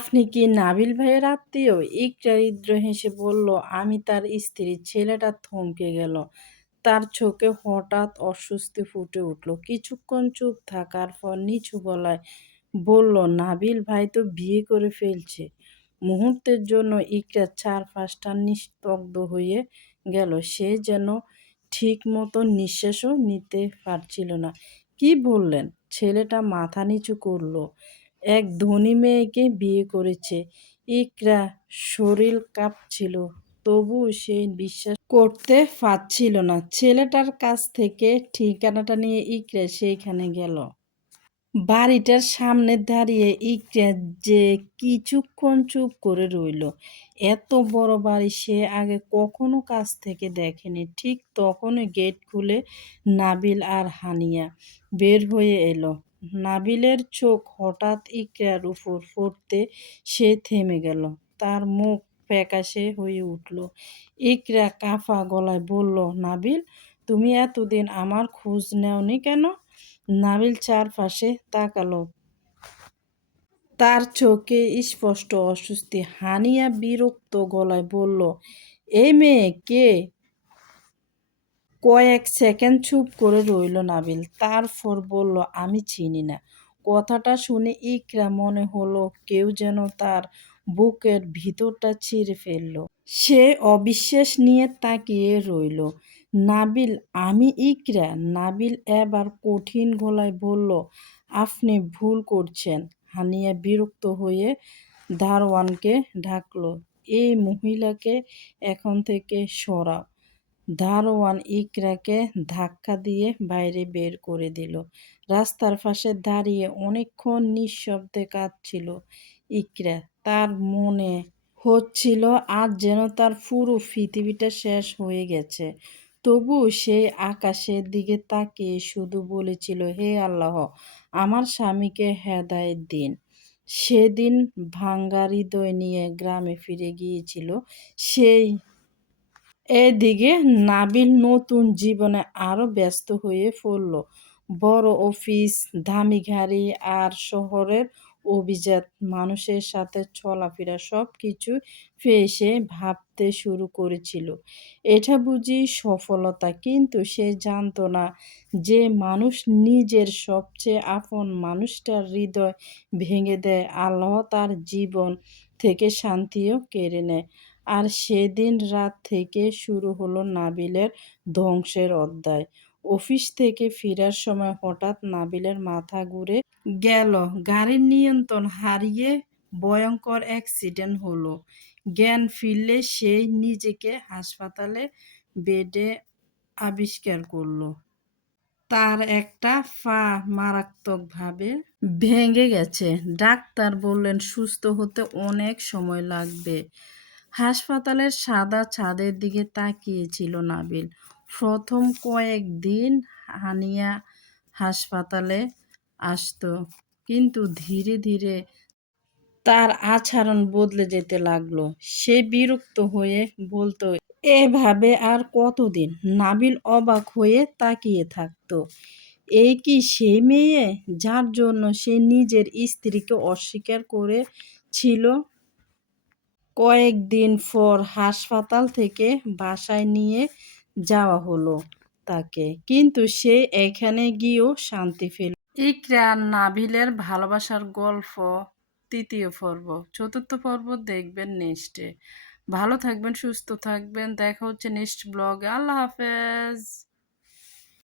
আপনি কি নাবিল ভাইয়ের আত্মীয়? ইকরা হৃদ্র হেসে বলল, আমি তার স্ত্রী। ছেলেটা থমকে গেল। তার চোখে হঠাৎ অস্বস্তি ফুটে উঠল। কিছুক্ষণ চুপ থাকার পর নিচু গলায় বলল, নাবিল ভাই তো বিয়ে করে ফেলছে। মুহূর্তের জন্য ইকরার চারপাশটা নিস্তব্ধ হয়ে গেল। সে যেন ঠিক মতো নিঃশ্বাসও নিতে পারছিল না। কি বললেন? ছেলেটা মাথা নিচু করল। এক ধনী মেয়েকে বিয়ে করেছে। ইকরা শরীর কাঁপছিল, তবুও সে বিশ্বাস করতে পারছিল না। ছেলেটার কাছ থেকে ঠিকানাটা নিয়ে ইকরা সেইখানে গেল। বাড়িটার সামনে দাঁড়িয়ে ইকরা যে কিছুক্ষণ চুপ করে রইল। এত বড় বাড়ি সে আগে কখনো কাছ থেকে দেখেনি। ঠিক তখনই গেট খুলে নাবিল আর হানিয়া বের হয়ে এলো। নাবিলের চোখ হঠাৎ ইকরার উপর পড়তে সে থেমে গেল। তার মুখ ফ্যাকাশে হয়ে উঠল। ইকরা কাঁপা গলায় বলল, নাবিল, তুমি এতদিন আমার খোঁজ নেওনি কেন? নাবিল চারপাশে তাকালো। তার চোখে স্পষ্ট অস্বস্তি। হানিয়া বিরক্ত গলায় বলল, এই মেয়ে কে? কয়েক সেকেন্ড চুপ করে রইল নাবিল। তারপর বলল, আমি চিনি না। কথাটা শুনে ইকরা মনে হলো কেউ যেন তার বুকের ভিতরটা ছিঁড়ে ফেলল। সে অবিশ্বাস নিয়ে তাকিয়ে রইল। নাবিল, আমি ইকরা। নাবিল এবার কঠিন গলায় বলল, আপনি ভুল করছেন। হানিয়া বিরক্ত হয়ে দারোয়ানকে ডাকল, এই মহিলাকে এখন থেকে সরাও। দারোয়ান ইকরাকে ধাক্কা দিয়ে বাইরে বের করে দিল। রাস্তার পাশে দাঁড়িয়ে অনেকক্ষণ নিঃশব্দে কাঁদছিল ইকরা। তার মনে হচ্ছিল আজ যেন তার পুরো পৃথিবীটা শেষ হয়ে গেছে। তবুও সে আকাশের দিকে তাকিয়ে শুধু বলেছিল, হে আল্লাহ, আমার স্বামীকে হেদায়েত দিন। সেদিন ভাঙা হৃদয় নিয়ে গ্রামে ফিরে গিয়েছিল সেই। এদিকে নাবিল নতুন জীবনে আরো ব্যস্ত হয়ে পড়ল। বড় অফিস, দামি গাড়ি আর শহরের অভিজাত মানুষের সাথে চলাফেরা সবকিছু পেয়ে সে ভাবতে শুরু করেছিল, এটা বুঝি সফলতা। কিন্তু সে জানতো না যে মানুষ নিজের সবচেয়ে আপন মানুষটার হৃদয় ভেঙে দেয়, আল্লাহ তার জীবন থেকে শান্তিও কেড়ে নেয়। আর সেদিন রাত থেকে শুরু হলো নাবিলের ধ্বংসের অধ্যায়। অফিস থেকে ফেরার সময় হঠাৎ নাবিলের মাথা ঘুরে গেল। গাড়ির নিয়ন্ত্রণ হারিয়ে ভয়ঙ্কর অ্যাক্সিডেন্ট হলো। জ্ঞান ফিরলে সে নিজেকে হাসপাতালে বেডে আবিষ্কার করলো। তার একটা পা মারাত্মকভাবে ভেঙে গেছে। ডাক্তার বললেন সুস্থ হতে অনেক সময় লাগবে। হাসপাতালের সাদা ছাদের দিকে তাকিয়েছিল নাবিল। প্রথম কয়েকদিন হানিয়া হাসপাতালে আসতো, কিন্তু ধীরে ধীরে তার আচরণ বদলে যেতে লাগলো। সে বিরক্ত হয়ে বলতো, এভাবে আর কতদিন? নাবিল অবাক হয়ে তাকিয়ে থাকতো। এই কি সেই মেয়ে যার জন্য সে নিজের স্ত্রীকে অস্বীকার করেছিল? কয়েকদিন পর হাসপাতাল থেকে বাসায় নিয়ে যাওয়া হলো তাকে, কিন্তু সে এখানে গিয়েও শান্তি পেল। ইকরা আর নাবিলের ভালোবাসার গল্প, তৃতীয় পর্ব। চতুর্থ পর্ব দেখবেন নেক্সটে। ভালো থাকবেন, সুস্থ থাকবেন। দেখা হচ্ছে নেক্সট ব্লগে। আল্লাহ হাফেজ।